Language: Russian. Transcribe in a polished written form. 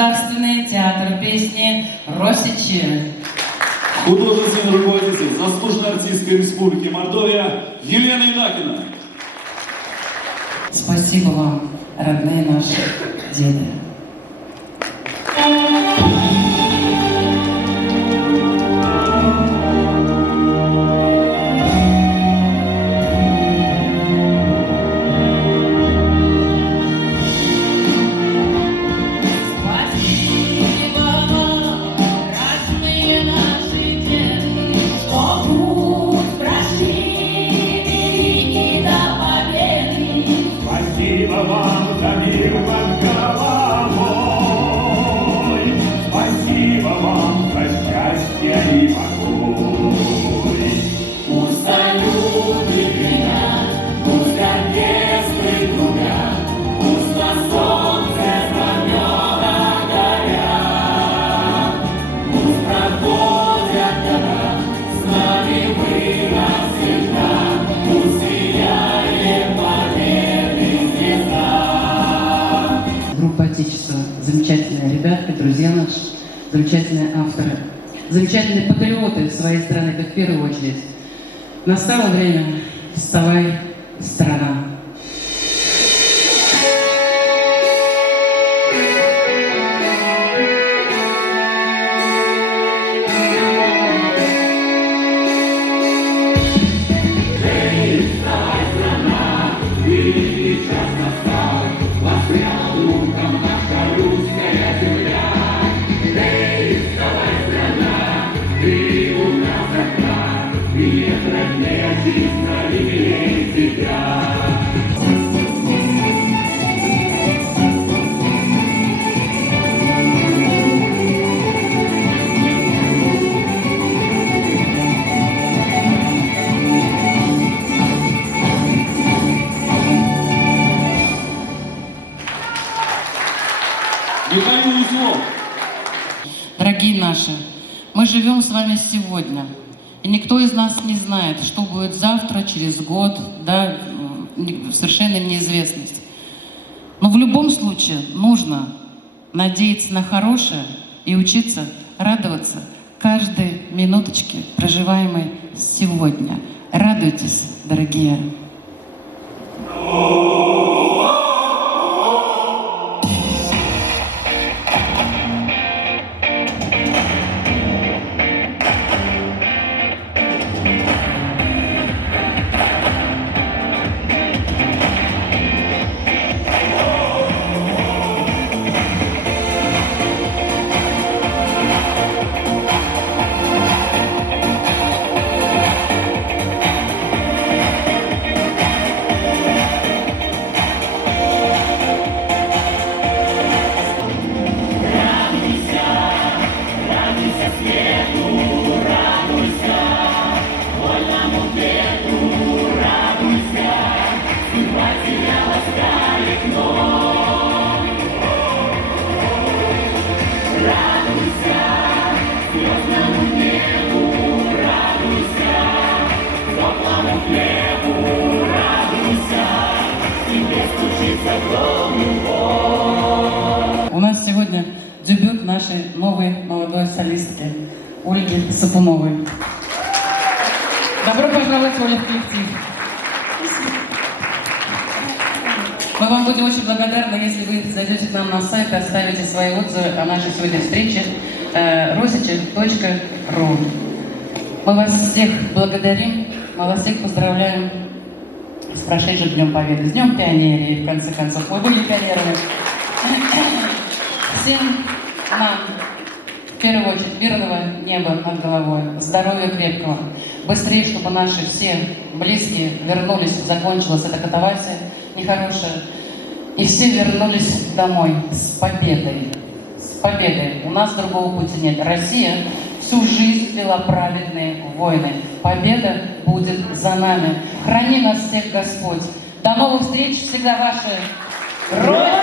Государственный театр песни «Росичи». Художественный руководитель, заслуженная артистка Республики Мордовия Елена Инакина. Спасибо вам, родные наши деды. Спасибо вам за мир над головой, спасибо вам за счастье и покой. Пусть салюты гремят, пусть оркестры гремят, пусть на солнце знамена горят, пусть проходят года, с нами мы навсегда, пусть сияет победы звезда. Группа Отечества. Замечательные ребята, друзья наши, замечательные авторы, замечательные патриоты своей страны, как в первую очередь. Настало время. Вставай, страна. Михаил Узлов. Дорогие наши, мы живем с вами сегодня. И никто из нас не знает, что будет завтра, через год, да, совершенно неизвестность. Но в любом случае нужно надеяться на хорошее и учиться радоваться каждой минуточке, проживаемой сегодня. Радуйтесь, дорогие. У нас сегодня дебют нашей новой молодой солистки Ольги Сапуновой. Добро пожаловать, Оля, в коллектив. Мы вам будем очень благодарны, если вы зайдете к нам на сайт и оставите свои отзывы о нашей сегодня встрече rosichi.ru. Мы вас всех благодарим, мы вас всех поздравляем с прошедшим Днем Победы, с Днем Пионерии, в конце концов. Мы были пионерами. Всем нам, в первую очередь, мирного неба над головой, здоровья крепкого, быстрее, чтобы наши все близкие вернулись, закончилась эта катавасия нехорошая, и все вернулись домой с победой. С победой. У нас другого пути нет. Россия всю жизнь вела праведные войны. Победа будет за нами. Храни нас всех Господь. До новых встреч. Всегда ваши Родина.